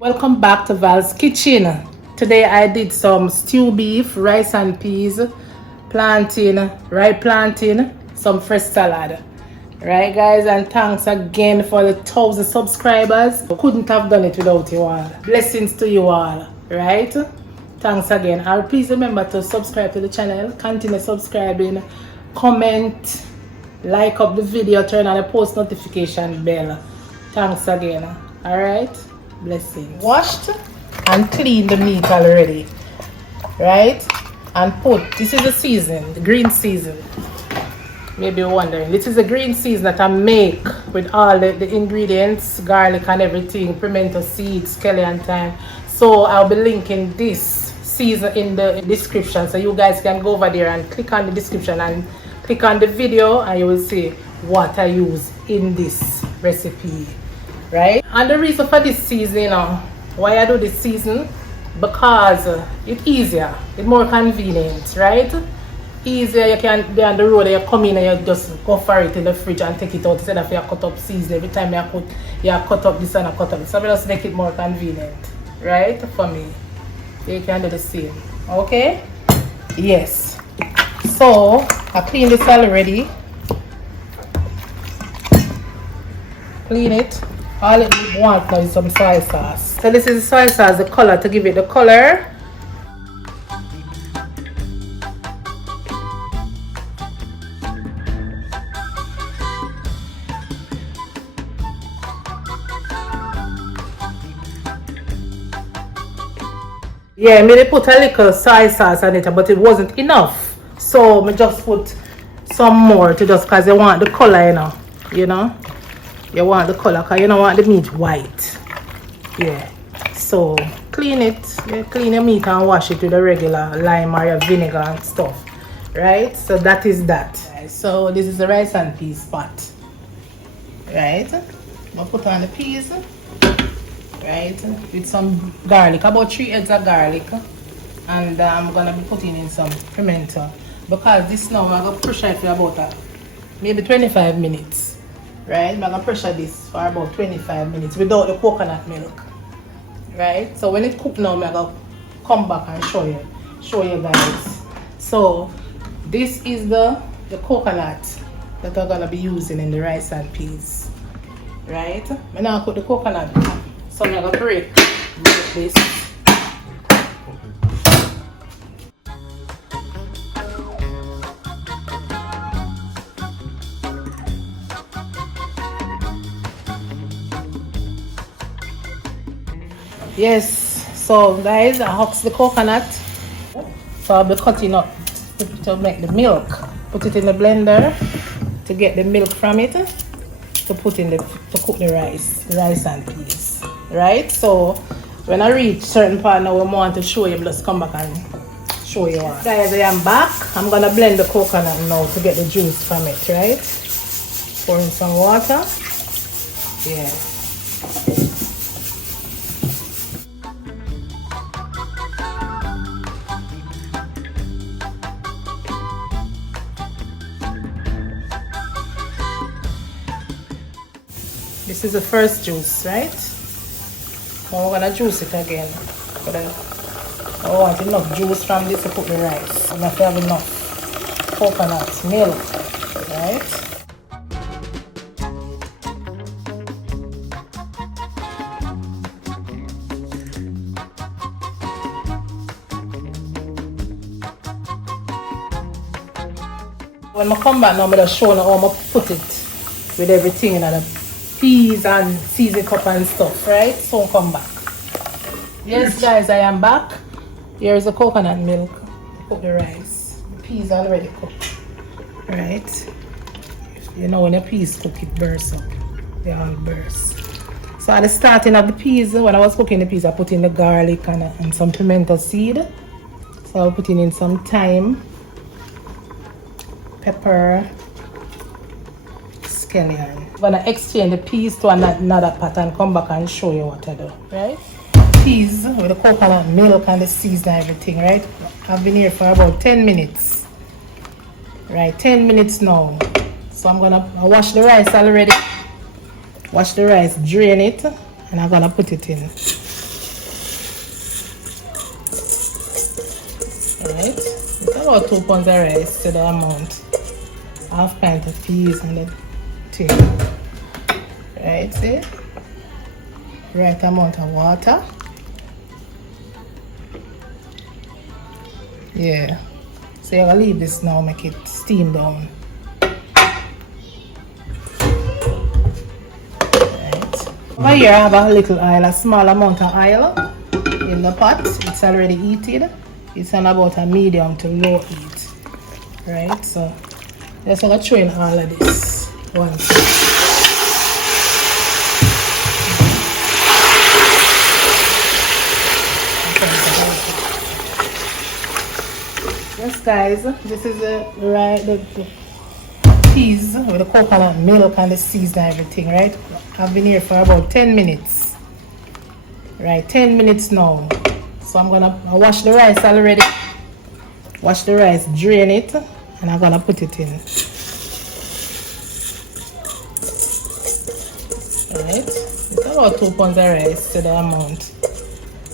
Welcome back to Val's Kitchen. Today I did some stew beef, rice and peas, plantain, right plantain, some fresh salad. Right guys, and thanks again for the 1,000 subscribers. Couldn't have done it without you all. Blessings to you all, right? Thanks again. And please remember to subscribe to the channel, continue subscribing, comment, like up the video, turn on the post notification bell. Thanks again. Alright, blessings. Washed and cleaned the meat already, right? And put, this is the season, the green season. Maybe you're wondering, this is the green season that I make with all the ingredients, garlic and everything, pimento seeds, scallion thyme. So I'll be linking this season in the description, so you guys can go over there and click on the description and click on the video and you will see what I use in this recipe, right? And the reason for this season, why I do this season, because it's easier, it's more convenient, right? Easier, you can be on the road, you come in and you just go for it in the fridge and take it out instead of you cut up season. Every time you cut up this and I cut up this. So I just make it more convenient, right? For me. You can do the same. Okay? Yes. So I clean this already. Clean it. All it wants now is some soy sauce. So this is the soy sauce, the color, to give it the color. Yeah, I put a little soy sauce on it, but it wasn't enough. So I just put some more to just because you want the color, you know. You want the color because you don't want the meat white. Yeah. So clean it. You clean your meat and wash it with a regular lime or your vinegar and stuff. Right? So that is that. So this is the rice and peas pot. Right? I'll put on the peas. Right, with some garlic, about 3 heads of garlic, and I'm gonna be putting in some pimento because this now I'm gonna pressure it for about maybe 25 minutes, right? I'm gonna pressure this for about 25 minutes without the coconut milk, right? So when it cooks now, I'm gonna come back and show you guys. So this is the coconut that I'm gonna be using in the rice and peas, right? I'm now put the coconut. So I'm going to break this. Yes, so guys, I husk the coconut. So I'll be cutting up to make the milk. Put it in the blender to get the milk from it to put in to cook the rice and peas. Right, so when I reach certain part now, I want to show you, just come back and show you all. Guys, I am back. I'm gonna blend the coconut now to get the juice from it, right? Pour in some water. Yeah. This is the first juice, right? Now we're gonna juice it again. I want enough juice from this to cook the rice. I'm have to have enough coconut milk, right? When I come back now, I'm gonna show you how I put it with everything in the peas and season cup and stuff, right? So I'll come back. Yes guys, I am back. Here's the coconut milk. Cook the rice. The peas already cooked, right? You know when your peas cook, it bursts up. They all burst. So at the starting of the peas, when I was cooking the peas, I put in the garlic and some pimento seed. So I'll put in some thyme, pepper, scallion. I'm gonna exchange the peas to another pot and come back and show you what I do, right? Peas with the coconut milk and the season and everything, right? I've been here for about 10 minutes. Right, 10 minutes now. So I wash the rice already. Wash the rice, drain it, and I'm gonna put it in about 2 pounds of rice to the amount. Half pint of peas and the thing. Right, see? Right amount of water. Yeah. So you're gonna leave this now, make it steam down. Right. Over here I have a little oil, a small amount of oil in the pot. It's already heated. It's on about a medium to low heat. Right, so just gonna throw in all of this once. Yes guys, this is the peas with the coconut milk and the season and everything, right? I've been here for about 10 minutes. Right, 10 minutes now. So I'm gonna wash the rice already. Wash the rice, drain it, and I'm gonna put it in. Alright, it's about 2 pounds of rice to the amount.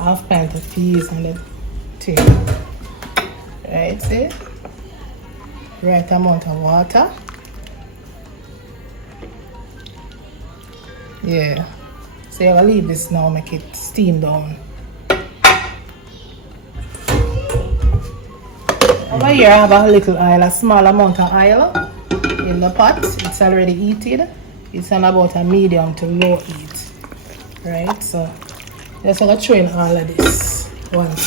Half pint of peas and the thing. Right, see? Right amount of water. Yeah. So you're gonna leave this now, make it steam down. Over here I have a little oil, a small amount of oil in the pot. It's already heated. It's on about a medium to low heat. Right, so just gonna throw in all of this once.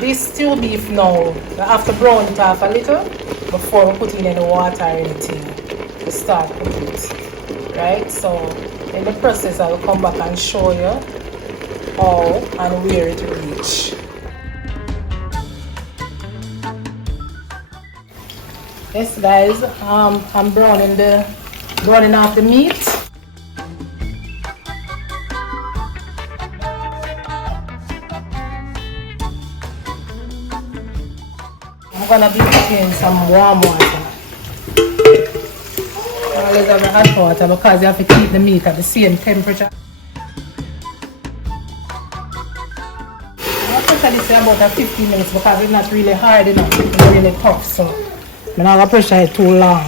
This stew beef now, I have to brown it off a little before we put in any water or anything to start cooking it. Right, so in the process I will come back and show you how and where it reach. Yes guys, I'm browning off the meat. I'm gonna be putting some warm water. Always have the hot water because you have to keep the meat at the same temperature. I'm gonna pressure this for about 15 minutes because it's not really hard enough, it's not really tough, so I'm not gonna pressure it too long.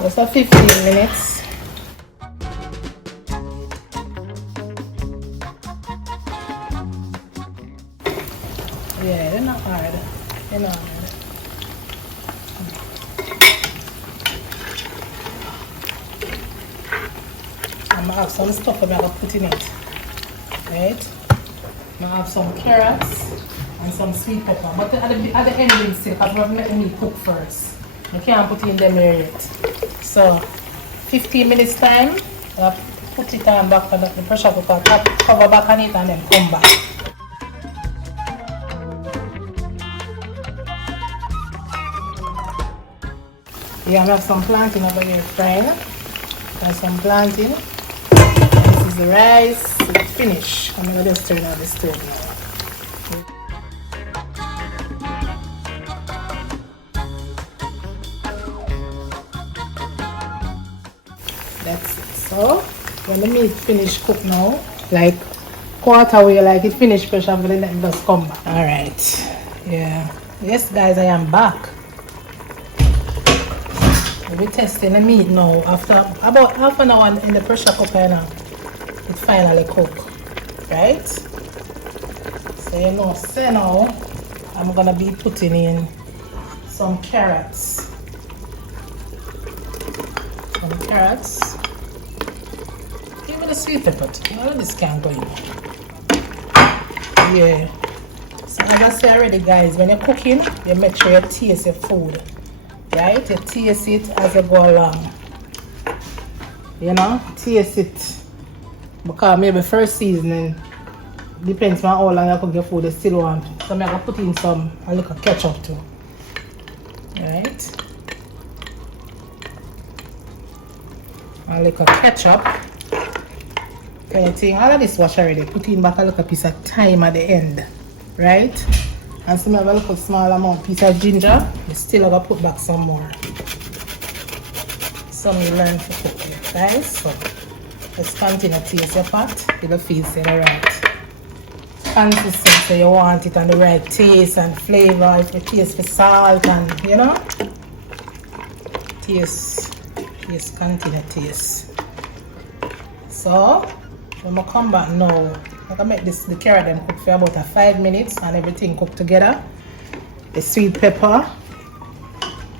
Just for 15 minutes. Yeah, they're not hard. They're not hard. I'm gonna have some stuff I'm gonna put in it. Right? I'm gonna have some carrots and some sweet pepper. But at the end, still, because I'm letting me cook first. You can't put in them here yet. So, 15 minutes time, I'll put it on back on the pressure cooker, cover back on it, and then come back. Yeah, I have some plantain over here frying. There's some plantain. This is the rice. It's finished. I'm gonna just turn on the stove now. That's it. So when the meat finished cook now, like quarter way, like it finished pressure, I'm gonna let it just come back. Alright. Yeah. Yes guys, I am back. We're testing the meat now. After about half an hour in the pressure cooker now, it finally cooked. Right? So you know, so now I'm gonna be putting in some carrots. Some carrots. Give me the sweet pepper too. All of this can go in. Yeah. So as I said already guys, when you're cooking, you make sure you taste your food. Right? You taste it as you go along. You know? Taste it. Because maybe first seasoning depends on how long you cook your food, you still want. So I'm going to put in a little ketchup too. Right? A little ketchup. Anything, all of this wash already. Put in back a little piece of thyme at the end. Right? And so I have a little small amount piece of ginger. You still gotta put back some more. Some you learn to cook it, guys. So let's continue to taste your pot. You'll feel say the right consistency you want it and the right taste and flavor. If you taste for salt and you know, taste, continue taste. So when I come back now, I can make the carrot and cook for about 5 minutes and everything cook together. The sweet pepper,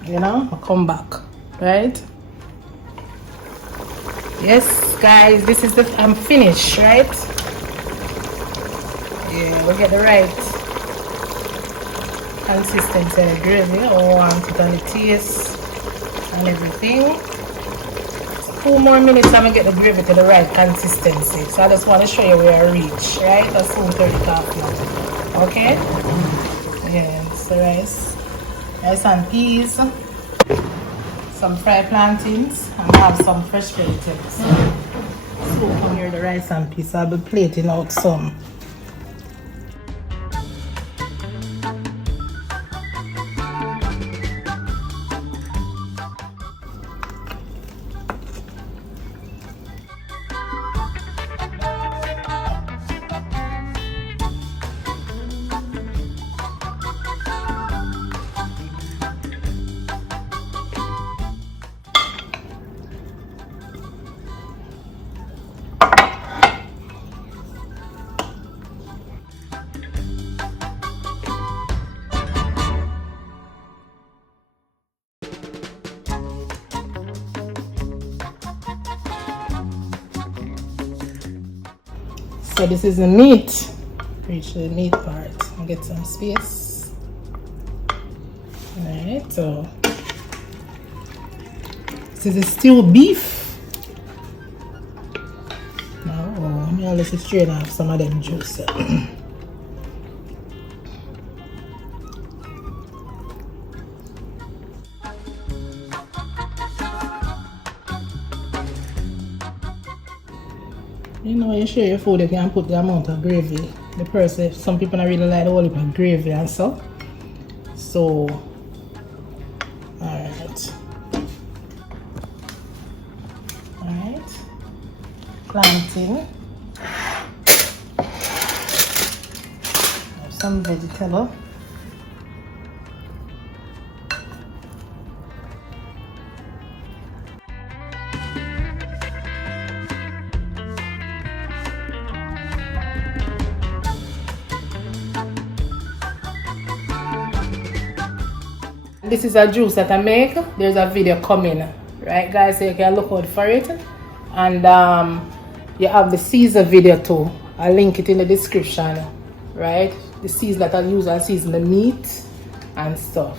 you know, I'll come back, right? Yes, guys, this is I'm finished, right? Yeah, we get the right consistency of the gravy. I want it on the taste and everything. So 2 more minutes and I get the gravy to the right consistency. So I just want to show you where I reach, right? I'll soon turn it off now. Okay? Yeah, it's the rice and peas, some fried plantains, and I have some fresh vegetables. So come here, the rice and peas. I'll be plating out some. So this is the meat. Reach the meat part and get some space. Alright, so this is a stewed beef. Now, I'm gonna let it strain off some of them juice. You know, when you share your food, you can put the amount of gravy. The person, some people don't really like the whole heap of gravy and stuff. So, alright. Alright. Planting. Some vegetable. This is a juice that I make. There's a video coming, right, guys? So you can look out for it. And you have the Caesar video too. I'll link it in the description, right? The season that I use, I season the meat and stuff.